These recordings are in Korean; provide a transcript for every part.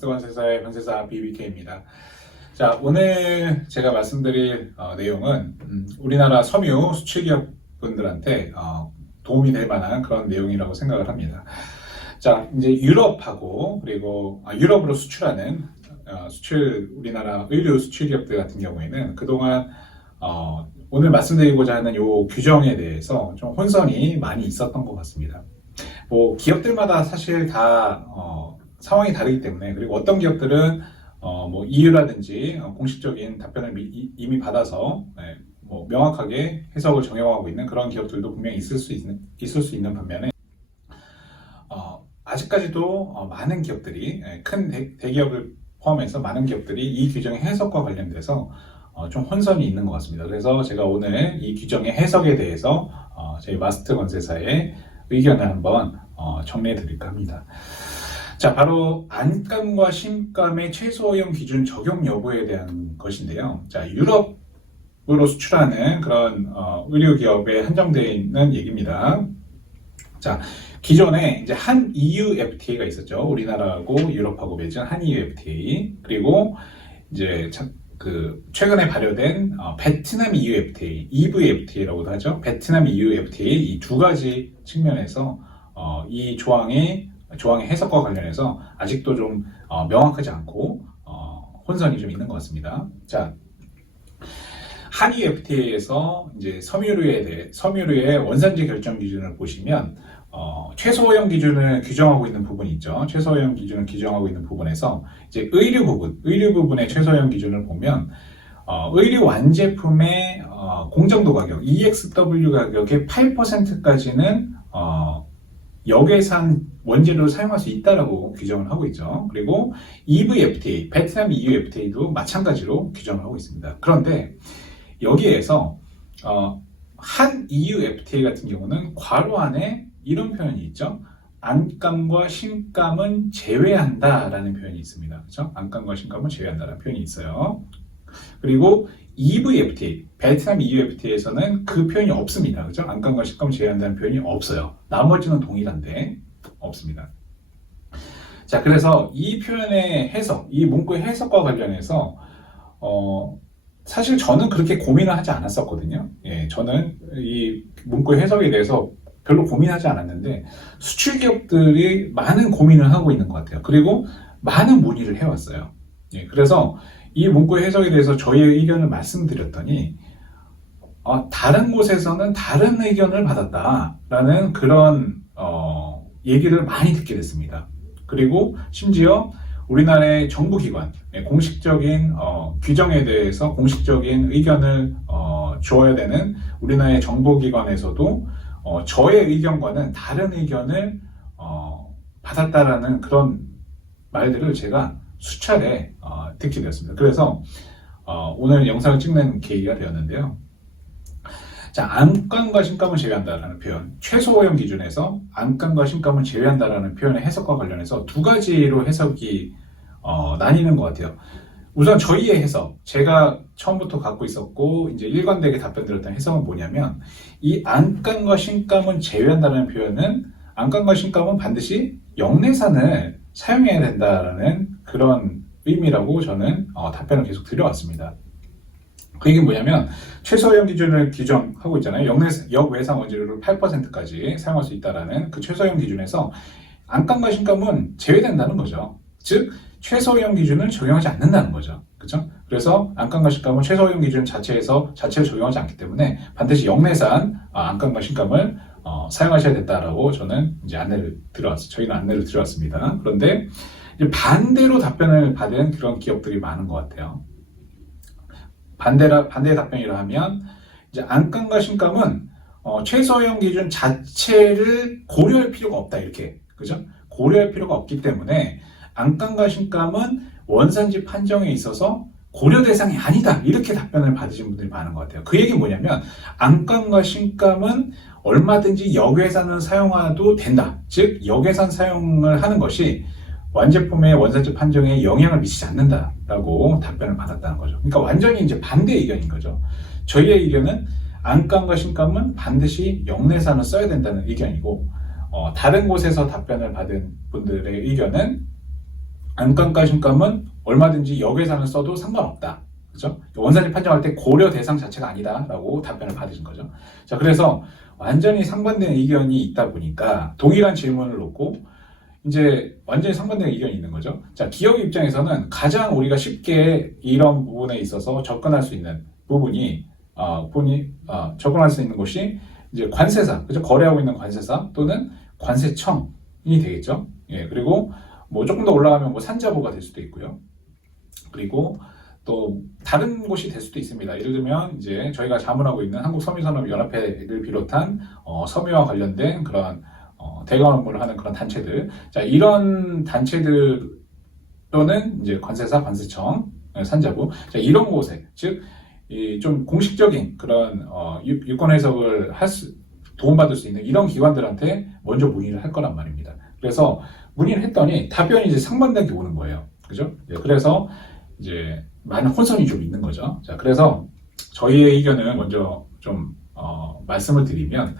마스터 건설사의 건설사 BBK입니다. 자, 오늘 제가 말씀드릴 내용은 우리나라 섬유 수출기업분들한테 도움이 될 만한 그런 내용이라고 생각을 합니다. 자, 이제 유럽하고 그리고 유럽으로 수출하는 우리나라 의류 수출기업들 같은 경우에는 그동안 오늘 말씀드리고자 하는 요 규정에 대해서 좀 혼선이 많이 있었던 것 같습니다. 뭐 기업들마다 사실 다 상황이 다르기 때문에, 그리고 어떤 기업들은 뭐 EU라든지 공식적인 답변을 이미 받아서 뭐 명확하게 해석을 정형하고 있는 그런 기업들도 분명히 있을 수 있는 반면에 아직까지도 많은 기업들이, 큰 대기업을 포함해서 많은 기업들이 이 규정의 해석과 관련돼서 좀 혼선이 있는 것 같습니다. 그래서 제가 오늘 이 규정의 해석에 대해서 저희 마스터 건설사의 의견을 한번 정리해 드릴까 합니다. 자, 바로 안감과 신감의 최소 허용 기준 적용 여부에 대한 것인데요. 자, 유럽으로 수출하는 그런 의류 기업에 한정되어 있는 얘기입니다. 자, 기존에 이제 한 EU FTA가 있었죠. 우리나라하고 유럽하고 맺은 한 EU FTA, 그리고 이제 최근에 발효된 베트남 EU FTA, EVFTA라고도 하죠. 베트남 EU FTA, 이 두 가지 측면에서 이 조항의 해석과 관련해서 아직도 좀 명확하지 않고 혼선이 좀 있는 것 같습니다. 자, 한EU FTA에서 이제 섬유류의 원산지 결정 기준을 보시면 최소 허용 기준을 규정하고 있는 부분이 있죠. 최소 허용 기준을 규정하고 있는 부분에서 이제 의류 부분의 최소 허용 기준을 보면 의류 완제품의 공정도 가격, EXW 가격의 8%까지는 역외산 원재료를 사용할 수 있다라고 규정을 하고 있죠. 그리고 EVFTA, 베트남 EUFTA도 마찬가지로 규정을 하고 있습니다. 그런데 여기에서 한 EUFTA 같은 경우는 괄호 안에 이런 표현이 있죠. 안감과 신감은 제외한다라는 표현이 있습니다. 그렇죠? 안감과 신감은 제외한다라는 표현이 있어요. 그리고 EVFTA, 베트남 EUFTA에서는 그 표현이 없습니다. 그렇죠? 안감과 신감을 제외한다는 표현이 없어요. 나머지는 동일한데 없습니다. 자, 그래서 이 표현의 해석, 이 문구의 해석과 관련해서 사실 저는 그렇게 고민을 하지 않았었거든요. 예, 저는 이 문구의 해석에 대해서 별로 고민하지 않았는데 수출기업들이 많은 고민을 하고 있는 것 같아요. 그리고 많은 문의를 해왔어요. 예, 그래서 이 문구의 해석에 대해서 저희의 의견을 말씀드렸더니 다른 곳에서는 다른 의견을 받았다라는 그런 얘기를 많이 듣게 됐습니다. 그리고 심지어 우리나라의 정부기관, 공식적인 규정에 대해서 공식적인 의견을 주어야 되는 우리나라의 정부기관에서도 저의 의견과는 다른 의견을 받았다라는 그런 말들을 제가 수차례 듣게 되었습니다. 그래서 오늘 영상을 찍는 계기가 되었는데요. 자, 안감과 신감을 제외한다라는 표현, 최소 허용 기준에서 안감과 신감을 제외한다라는 표현의 해석과 관련해서 두 가지로 해석이 나뉘는 것 같아요. 우선 저희의 해석, 제가 처음부터 갖고 있었고 이제 일관되게 답변 드렸던 해석은 뭐냐면, 이 안감과 신감은 제외한다는 표현은 안감과 신감은 반드시 역내산을 사용해야 된다라는 그런 의미라고 저는 답변을 계속 드려왔습니다. 그 얘기는 뭐냐면, 최소 허용 기준을 규정하고 있잖아요. 역외산 원재료를 8%까지 사용할 수 있다라는 그 최소 허용 기준에서 안감과 신감은 제외된다는 거죠. 즉 최소 허용 기준을 적용하지 않는다는 거죠. 그렇죠? 그래서 안감과 신감은 최소 허용 기준 자체를 적용하지 않기 때문에 반드시 역내산 안감과 신감을 사용하셔야 된다라고 저는 이제 저희는 안내를 드려왔습니다. 그런데 이제 반대로 답변을 받은 그런 기업들이 많은 것 같아요. 반대의 답변이라 하면, 이제 안감과 신감은 최소 허용 기준 자체를 고려할 필요가 없다, 이렇게. 그죠? 고려할 필요가 없기 때문에 안감과 신감은 원산지 판정에 있어서 고려 대상이 아니다, 이렇게 답변을 받으신 분들이 많은 것 같아요. 그 얘기는 뭐냐면, 안감과 신감은 얼마든지 역외산을 사용해도 된다. 즉 역외산 사용을 하는 것이 완제품의 원산지 판정에 영향을 미치지 않는다라고 답변을 받았다는 거죠. 그러니까 완전히 이제 반대 의견인 거죠. 저희의 의견은 안감과 신감은 반드시 역내산을 써야 된다는 의견이고, 다른 곳에서 답변을 받은 분들의 의견은 안감가 신감은 얼마든지 역외상을 써도 상관없다. 그죠? 원산지 판정할 때 고려 대상 자체가 아니다라고 답변을 받으신 거죠. 자, 그래서 완전히 상반된 의견이 있다 보니까 동일한 질문을 놓고 이제 완전히 상반된 의견이 있는 거죠. 자, 기업 입장에서는 가장 우리가 쉽게 이런 부분에 있어서 접근할 수 있는 부분이 접근할 수 있는 곳이 이제 관세사, 그죠? 거래하고 있는 관세사 또는 관세청이 되겠죠. 예, 그리고 뭐 조금 더 올라가면 뭐 산자부가 될 수도 있고요. 그리고 또 다른 곳이 될 수도 있습니다. 예를 들면 이제 저희가 자문하고 있는 한국섬유산업연합회를 비롯한 섬유와 관련된 그런 대관 업무를 하는 그런 단체들, 자, 이런 단체들 또는 이제 관세사, 관세청, 산자부, 자, 이런 곳에 즉 좀 공식적인 그런 유권 해석을 도움받을 수 있는 이런 기관들한테 먼저 문의를 할 거란 말입니다. 그래서 문의를 했더니 답변이 이제 상반되게 오는 거예요. 그죠? 네, 그래서 이제 많은 혼선이 좀 있는 거죠. 자, 그래서 저희의 의견을 먼저 좀 말씀을 드리면,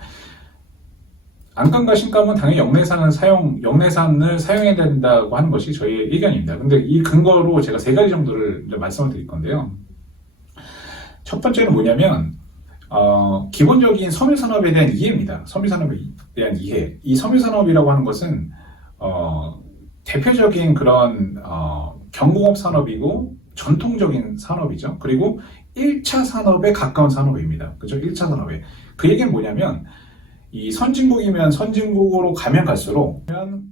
안감과 신감은 당연히 역내산을 사용해야 된다고 하는 것이 저희의 의견입니다. 근데 이 근거로 제가 3가지 정도를 이제 말씀을 드릴 건데요. 첫 번째는 뭐냐면, 기본적인 섬유산업에 대한 이해입니다. 섬유산업에 대한 이해. 이 섬유산업이라고 하는 것은, 대표적인 그런, 경공업 산업이고, 전통적인 산업이죠. 그리고 1차 산업에 가까운 산업입니다. 그죠? 1차 산업에. 그 얘기는 뭐냐면, 이 선진국이면 선진국으로 가면 갈수록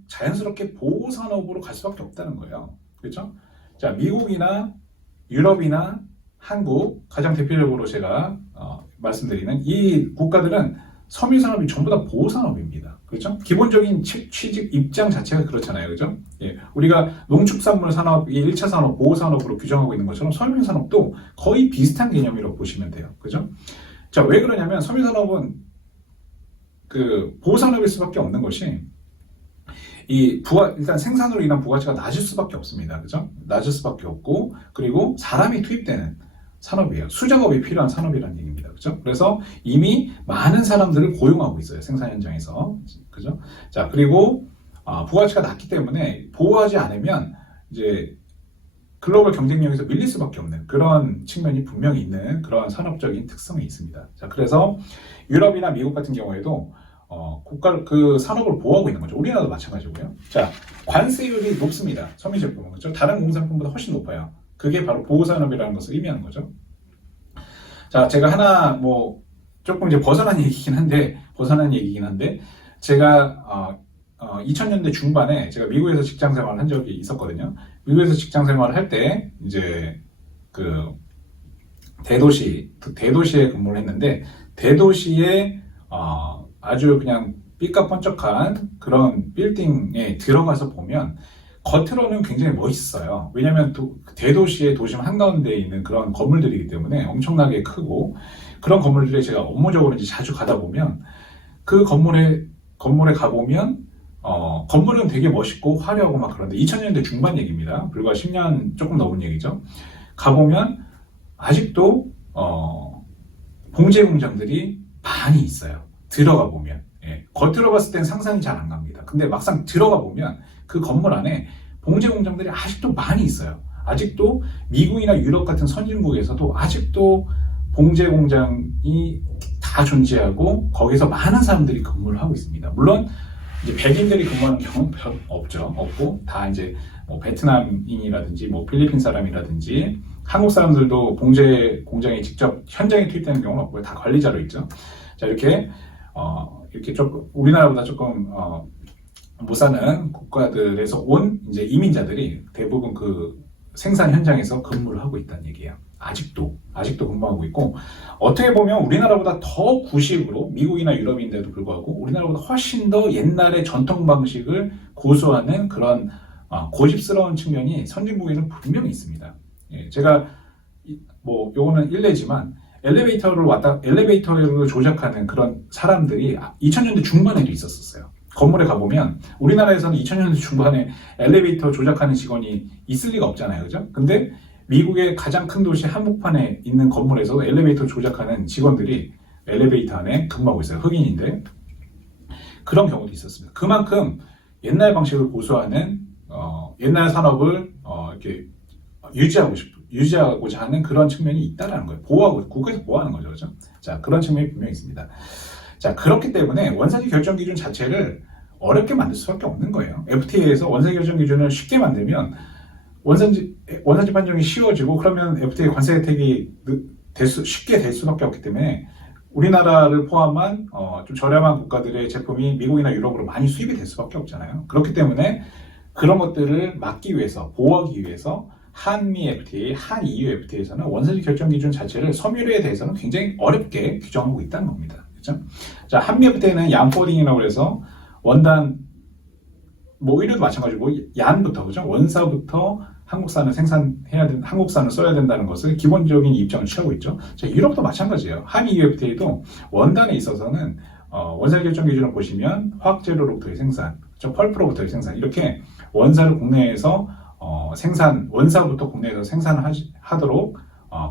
자연스럽게 보호산업으로 갈 수밖에 없다는 거예요. 그렇죠? 자, 미국이나 유럽이나 한국, 가장 대표적으로 제가 말씀드리는 이 국가들은 섬유산업이 전부 다 보호산업입니다. 그렇죠? 기본적인 취직 입장 자체가 그렇잖아요. 그죠? 예, 우리가 농축산물 산업이 1차 산업, 보호산업으로 규정하고 있는 것처럼 섬유산업도 거의 비슷한 개념이라고 보시면 돼요. 그죠? 자, 왜 그러냐면 섬유산업은 보호산업일 수밖에 없는 것이 일단 생산으로 인한 부가치가 낮을 수밖에 없습니다. 그죠? 낮을 수밖에 없고, 그리고 사람이 투입되는 산업이에요. 수작업이 필요한 산업이라는 얘기입니다. 그죠? 그래서 이미 많은 사람들을 고용하고 있어요. 생산 현장에서. 그죠? 자, 그리고 부가치가 낮기 때문에 보호하지 않으면 이제 글로벌 경쟁력에서 밀릴 수밖에 없는 그런 측면이 분명히 있는 그런 산업적인 특성이 있습니다. 자, 그래서 유럽이나 미국 같은 경우에도 그 산업을 보호하고 있는 거죠. 우리나라도 마찬가지고요. 자, 관세율이 높습니다. 섬유 제품은. 그렇죠? 다른 공산품보다 훨씬 높아요. 그게 바로 보호산업이라는 것을 의미하는 거죠. 자, 제가 하나 조금 이제 벗어난 얘기긴 한데 제가 2000년대 중반에 제가 미국에서 직장 생활을 한 적이 있었거든요. 미국에서 직장 생활을 할 때 이제 대도시에 근무를 했는데, 대도시에 아주 그냥 삐까뻔쩍한 그런 빌딩에 들어가서 보면 겉으로는 굉장히 멋있어요. 왜냐하면 대도시의 도심 한가운데에 있는 그런 건물들이기 때문에 엄청나게 크고, 그런 건물들에 제가 업무적으로 이제 자주 가다 보면 그 건물에 가보면 건물은 되게 멋있고 화려하고 막 그런데 2000년대 중반 얘기입니다. 불과 10년 조금 넘은 얘기죠. 가보면 아직도 봉제 공장들이 많이 있어요. 들어가 보면. 예, 겉으로 봤을 땐 상상이 잘 안 갑니다. 근데 막상 들어가 보면 그 건물 안에 봉제 공장들이 아직도 많이 있어요. 아직도 미국이나 유럽 같은 선진국에서도 아직도 봉제 공장이 다 존재하고 거기서 많은 사람들이 근무를 하고 있습니다. 물론 이제 백인들이 근무하는 경우는 별 없고 다 이제 베트남인이라든지 필리핀 사람이라든지 한국 사람들도 봉제 공장에 직접 현장에 투입되는 경우는 없고요. 다 관리자로 있죠. 자, 이렇게 조금 우리나라보다 조금 못 사는 국가들에서 온 이제 이민자들이 대부분 그 생산 현장에서 근무를 하고 있다는 얘기예요. 아직도 근무하고 있고, 어떻게 보면 우리나라보다 더 구식으로, 미국이나 유럽인데도 불구하고 우리나라보다 훨씬 더 옛날의 전통 방식을 고수하는 그런 고집스러운 측면이 선진국에는 분명히 있습니다. 예, 제가 요거는 일례지만 엘리베이터를 조작하는 그런 사람들이 2000년대 중반에도 있었어요. 건물에 가보면 우리나라에서는 2000년대 중반에 엘리베이터 조작하는 직원이 있을 리가 없잖아요. 그죠? 근데 미국의 가장 큰 도시 한복판에 있는 건물에서 엘리베이터 조작하는 직원들이 엘리베이터 안에 근무하고 있어요. 흑인인데. 그런 경우도 있었습니다. 그만큼 옛날 방식을 고수하는 옛날 산업을 이렇게 유지하고자 하는 그런 측면이 있다라는 거예요. 국가에서 보호하는 거죠. 그죠? 자, 그런 측면이 분명히 있습니다. 자, 그렇기 때문에 원산지 결정 기준 자체를 어렵게 만들 수밖에 없는 거예요. FTA에서 원산지 결정 기준을 쉽게 만들면 원산지 판정이 쉬워지고, 그러면 FTA 관세 혜택이 쉽게 될 수밖에 없기 때문에 우리나라를 포함한 좀 저렴한 국가들의 제품이 미국이나 유럽으로 많이 수입이 될 수밖에 없잖아요. 그렇기 때문에 그런 것들을 막기 위해서, 보호하기 위해서 한미 FTA, 한 EU FTA에서는 원산지 결정 기준 자체를 섬유류에 대해서는 굉장히 어렵게 규정하고 있다는 겁니다. 그렇죠? 자, 한미 FTA는 얀포딩이라고 해서 원단, 뭐 의류도 마찬가지고 얀부터, 그죠? 원사부터 한국산을 한국산을 써야 된다는 것을 기본적인 입장을 취하고 있죠. 자, 유럽도 마찬가지예요. 한 EU FTA도 원단에 있어서는 원산 결정 기준을 보시면 화학재료로부터의 생산, 펄프로부터의 생산, 이렇게 원사를 국내에서 원사부터 국내에서 생산을 하도록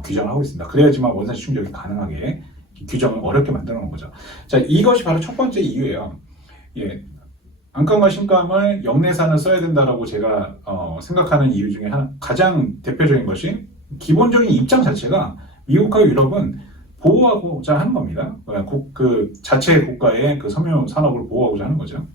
규정을 하고 있습니다. 그래야지만 원산지 충족이 가능하게 규정을 어렵게 만들어 놓은 거죠. 자, 이것이 바로 첫 번째 이유예요. 예. 안감과 신감을 영내산을 써야 된다라고 제가 생각하는 이유 중에 가장 대표적인 것이, 기본적인 입장 자체가 미국과 유럽은 보호하고자 하는 겁니다. 그 자체 국가의 그 섬유 산업을 보호하고자 하는 거죠.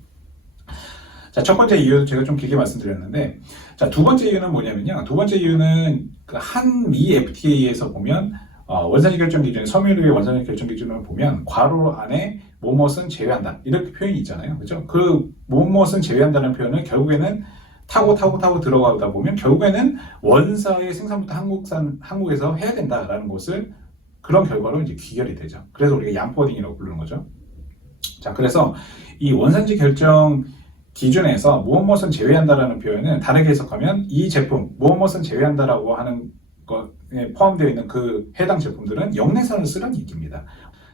자, 첫 번째 이유 제가 좀 길게 말씀드렸는데, 자, 두 번째 이유는 뭐냐면요. 두 번째 이유는 그 한미 FTA에서 보면 원산지 결정 기준, 섬유류의 원산지 결정 기준을 보면 괄호 안에 뭐뭇은 제외한다, 이렇게 표현이 있잖아요. 그죠? 그 뭐뭇은 제외한다는 표현은 결국에는 타고 들어가다 보면 결국에는 원사의 생산부터 한국에서 해야 된다라는 것을, 그런 결과로 이제 귀결이 되죠. 그래서 우리가 얀포딩이라고 부르는 거죠. 자, 그래서 이 원산지 결정 기준에서 무엇은 제외한다라는 표현은 다르게 해석하면, 이 제품 무엇은 제외한다라고 하는 것에 포함되어 있는 그 해당 제품들은 영내산을 쓰라는 얘기입니다.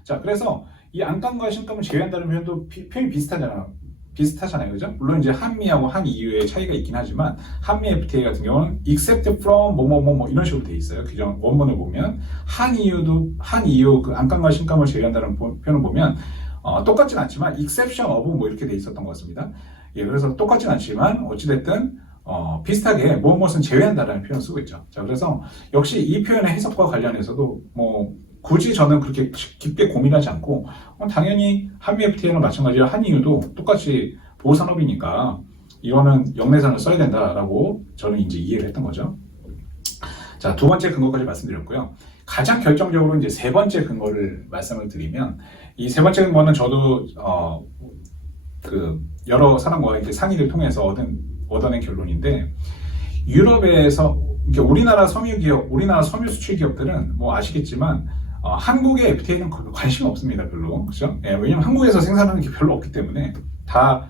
자, 그래서 이 안감과 신감을 제외한다는 표현도 표현이 비슷하잖아요. 그죠? 물론 이제 한미하고 한 EU의 차이가 있긴 하지만, 한미 FTA 같은 경우는 except from 뭐 이런 식으로 돼 있어요. 규정 원문을 보면 한 EU 그 안감과 신감을 제외한다는 표현을 보면 똑같진 않지만 exception of 뭐 이렇게 돼 있었던 것 같습니다. 예, 그래서 똑같진 않지만 어찌됐든 비슷하게 무엇은 제외한다라는 표현을 쓰고 있죠. 자, 그래서 역시 이 표현의 해석과 관련해서도 뭐 굳이 저는 그렇게 깊게 고민하지 않고, 당연히 한미 FTA는 마찬가지로 한 EU도 똑같이 보호산업이니까 이거는 영내산을 써야 된다라고 저는 이제 이해를 했던 거죠. 자, 두 번째 근거까지 말씀드렸고요. 가장 결정적으로 이제 세 번째 근거를 말씀을 드리면, 이 세 번째 근거는 저도 그 여러 사람과 이렇게 상의를 통해서 얻어낸 결론인데, 유럽에서 우리나라 섬유 수출 기업들은 뭐 아시겠지만 한국의 FTA는 관심이 없습니다. 별로. 그죠? 예, 왜냐면 한국에서 생산하는 게 별로 없기 때문에 다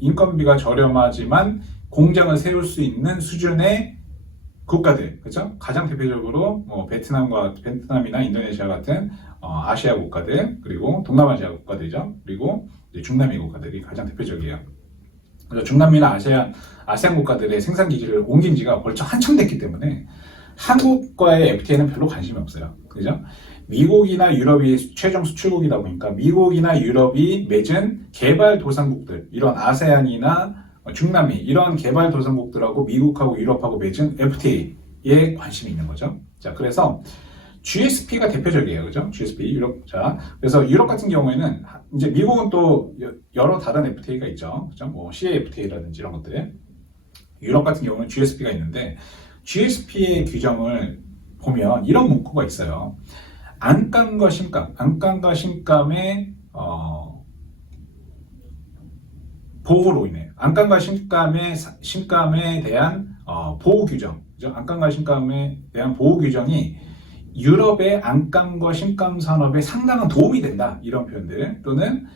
인건비가 저렴하지만 공장을 세울 수 있는 수준의 국가들, 그죠? 가장 대표적으로 뭐 베트남이나 인도네시아 같은 아시아 국가들, 그리고 동남아시아 국가들이죠. 그리고 이제 중남미 국가들이 가장 대표적이에요. 그래서 중남미나 아세안 국가들의 생산 기지를 옮긴 지가 벌써 한참 됐기 때문에 한국과의 FTA는 별로 관심이 없어요. 그죠? 미국이나 유럽이 최종 수출국이다 보니까 미국이나 유럽이 맺은 개발도상국들, 이런 아세안이나 중남미, 이런 개발도상국들하고 미국하고 유럽하고 맺은 FTA에 관심이 있는 거죠. 자, 그래서 GSP가 대표적이에요. 그죠? GSP, 유럽. 자, 그래서 유럽 같은 경우에는 이제 미국은 또 여러 다른 FTA가 있죠. 그죠? 뭐 CAFTA라든지 이런 것들. 유럽 같은 경우는 GSP가 있는데, GSP의 규정을 보면 이런 문구가 있어요. 안감과 신감의 보호로 인해, 안감과 신감에 대한 보호 규정, 그죠? 안감과 신감에 대한 보호 규정이 유럽의 안감과 신감 산업에 상당한 도움이 된다, 이런 표현들, 또는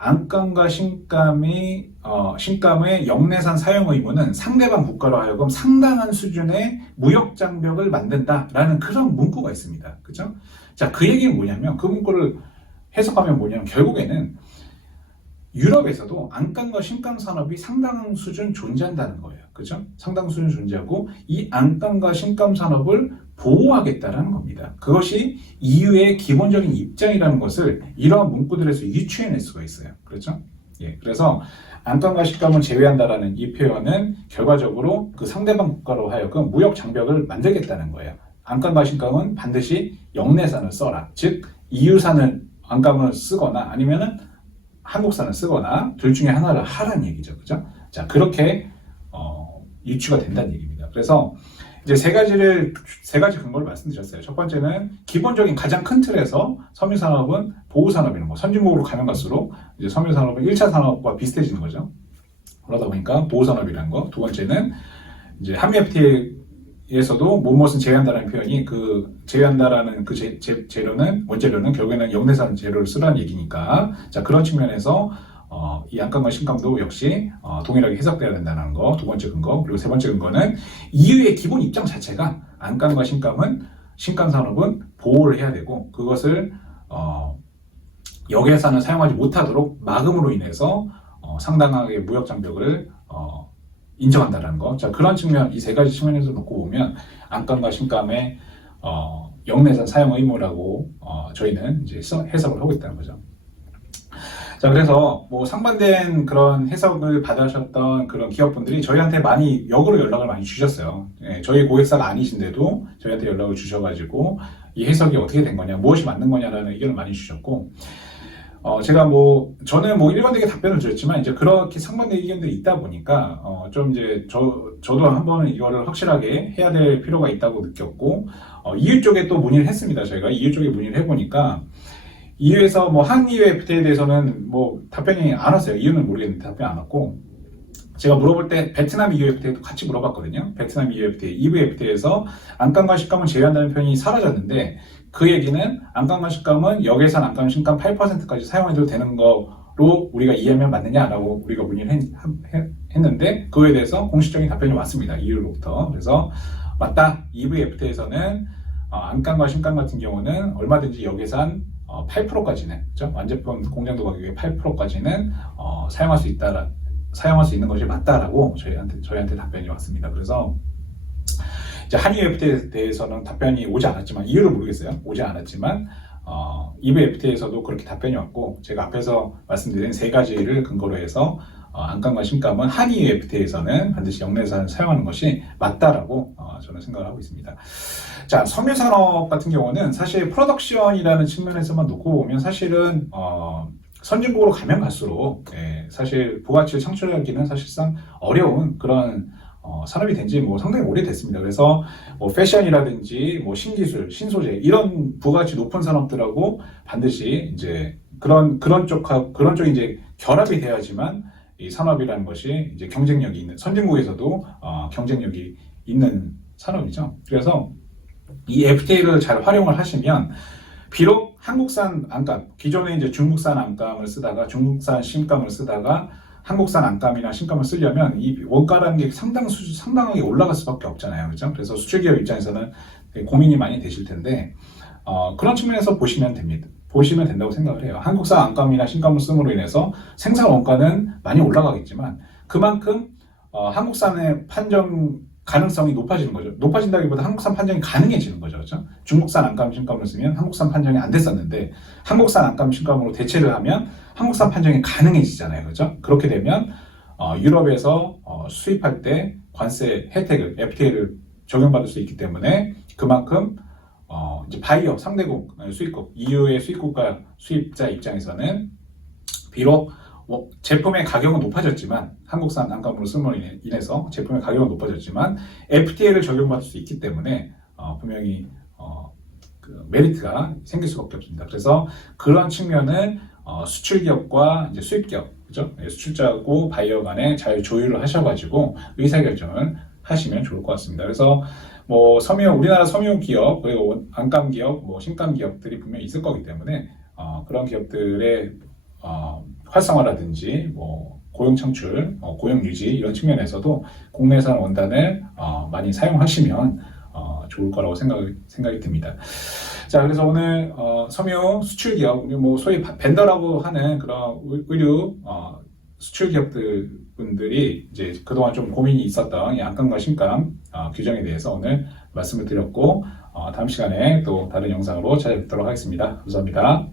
안감과 신감의 영내산 사용 의무는 상대방 국가로 하여금 상당한 수준의 무역 장벽을 만든다라는 그런 문구가 있습니다. 그죠? 자, 그 얘기는 뭐냐면, 그 문구를 해석하면 뭐냐면, 결국에는 유럽에서도 안감과 신감 산업이 상당한 수준 존재한다는 거예요. 그죠? 상당한 수준 존재하고, 이 안감과 신감 산업을 보호하겠다라는 겁니다. 그것이 EU의 기본적인 입장이라는 것을 이러한 문구들에서 유추해낼 수가 있어요. 그렇죠? 예, 그래서 안감과 식감은 제외한다라는 이 표현은 결과적으로 그 상대방 국가로 하여금 무역 장벽을 만들겠다는 거예요. 안감과 식감은 반드시 영내산을 써라. 즉 EU산을 안감을 쓰거나 아니면은 한국산을 쓰거나 둘 중에 하나를 하라는 얘기죠. 그죠? 자, 그렇게 유추가 된다는 얘기입니다. 그래서 이제 세 가지 근거를 말씀드렸어요. 첫 번째는 기본적인 가장 큰 틀에서 섬유산업은 보호산업이라는 거. 선진국으로 가면 갈수록 이제 섬유산업은 1차 산업과 비슷해지는 거죠. 그러다 보니까 보호산업이라는 거. 두 번째는 이제 한미 FTA에서도 무엇은 제외한다라는 표현이 그 제외한다라는 그 재료는 원재료는 결국에는 영내산 재료를 쓰라는 얘기니까. 자, 그런 측면에서 이 안감과 신감도 역시 동일하게 해석돼야 된다는 거, 두 번째 근거. 그리고 세 번째 근거는 EU의 기본 입장 자체가 안감과 신감 산업은 보호를 해야 되고 그것을 역외산을 사용하지 못하도록 막음으로 인해서 상당하게 무역 장벽을 인정한다는 거. 자, 그런 측면, 이 세 가지 측면에서 놓고 보면 안감과 신감의 역내산 사용 의무라고 저희는 이제 해석을 하고 있다는 거죠. 자, 그래서 뭐 상반된 그런 해석을 받으셨던 그런 기업분들이 저희한테 많이 역으로 연락을 많이 주셨어요. 예, 저희 고객사가 아니신데도 저희한테 연락을 주셔가지고 이 해석이 어떻게 된 거냐, 무엇이 맞는 거냐라는 의견을 많이 주셨고, 제가 저는 일관되게 답변을 드렸지만 이제 그렇게 상반된 의견들이 있다 보니까 좀 이제 저도 한번 이거를 확실하게 해야 될 필요가 있다고 느꼈고, EU 쪽에 또 문의를 했습니다. 저희가 EU 쪽에 문의를 해보니까 EU에서 한 EU FTA에 대해서는 답변이 안 왔어요. EU는 모르겠는데 답변이 안 왔고, 제가 물어볼 때 베트남 EU FTA도 같이 물어봤거든요. 베트남 EU FTA, EV FTA에서 안감과 식감은 제외한다는 표현이 사라졌는데 그 얘기는 안감과 식감은 역외산 안감 신감 8%까지 사용해도 되는 거로 우리가 이해하면 맞느냐라고 우리가 문의를 했는데 그거에 대해서 공식적인 답변이 왔습니다. EU로부터. 그래서 맞다. EV FTA에서는 안감과 신감 같은 경우는 얼마든지 역외산 8%까지는, 그렇죠? 완제품 공장도 가격의 8%까지는 사용할 수 있는 것이 맞다라고 저희한테 답변이 왔습니다. 그래서 이제 한일 FTA에 대해서는 답변이 오지 않았지만, 이유를 모르겠어요. 오지 않았지만 EV FTA에서도 그렇게 답변이 왔고, 제가 앞에서 말씀드린 세 가지를 근거로 해서 안감과 신감은 한일 FTA에서는 반드시 역내산을 사용하는 것이 맞다라고 저는 생각을 하고 있습니다. 자, 섬유산업 같은 경우는 사실 프로덕션이라는 측면에서만 놓고 보면 사실은 선진국으로 가면 갈수록 사실 부가치를 창출하기는 사실상 어려운 그런 산업이 된 지 상당히 오래됐습니다. 그래서 패션이라든지 신기술, 신소재 이런 부가치 높은 산업들하고 반드시 이제 그런 쪽이 이제 결합이 돼야지만 이 산업이라는 것이 이제 경쟁력이 있는, 선진국에서도 경쟁력이 있는 산업이죠. 그래서 이 FTA를 잘 활용을 하시면 비록 한국산 안감, 기존에 이제 중국산 안감을 쓰다가 중국산 신감을 쓰다가 한국산 안감이나 신감을 쓰려면 이 원가라는 게 상당하게 올라갈 수밖에 없잖아요. 그렇죠? 그래서 수출기업 입장에서는 고민이 많이 되실 텐데 그런 측면에서 보시면 된다고 생각을 해요. 한국산 안감이나 신감을 씀으로 인해서 생산 원가는 많이 올라가겠지만 그만큼 한국산의 판정 가능성이 높아지는 거죠. 높아진다기보다 한국산 판정이 가능해지는 거죠. 그렇죠? 중국산 안감 신감을 쓰면 한국산 판정이 안 됐었는데 한국산 안감 신감으로 대체를 하면 한국산 판정이 가능해지잖아요. 그렇죠? 그렇게 되면 유럽에서 수입할 때 관세 혜택을, FTA를 적용받을 수 있기 때문에 그만큼 이제 바이어, 상대국, 수입국, EU의 수입국가 수입자 입장에서는 비록 제품의 가격은 높아졌지만, 한국산 안감으로 씀으로 인해서 제품의 가격은 높아졌지만 FTA를 적용받을 수 있기 때문에 분명히 그 메리트가 생길 수밖에 없습니다. 그래서 그런 측면은 수출기업과 이제 수입기업, 그죠? 수출자하고 바이어 간에 잘 조율을 하셔가지고 의사결정을 하시면 좋을 것 같습니다. 그래서 우리나라 섬유 기업, 그리고 안감 기업, 신감 기업들이 분명히 있을 거기 때문에 그런 기업들의 활성화라든지 고용 창출, 고용 유지 이런 측면에서도 국내산 원단을 많이 사용하시면 좋을 거라고 생각이 듭니다. 자, 그래서 오늘 섬유 수출 기업, 소위 벤더라고 하는 그런 의류 수출 기업들 분들이 이제 그동안 좀 고민이 있었던 이 안감과 신감 규정에 대해서 오늘 말씀을 드렸고, 다음 시간에 또 다른 영상으로 찾아뵙도록 하겠습니다. 감사합니다.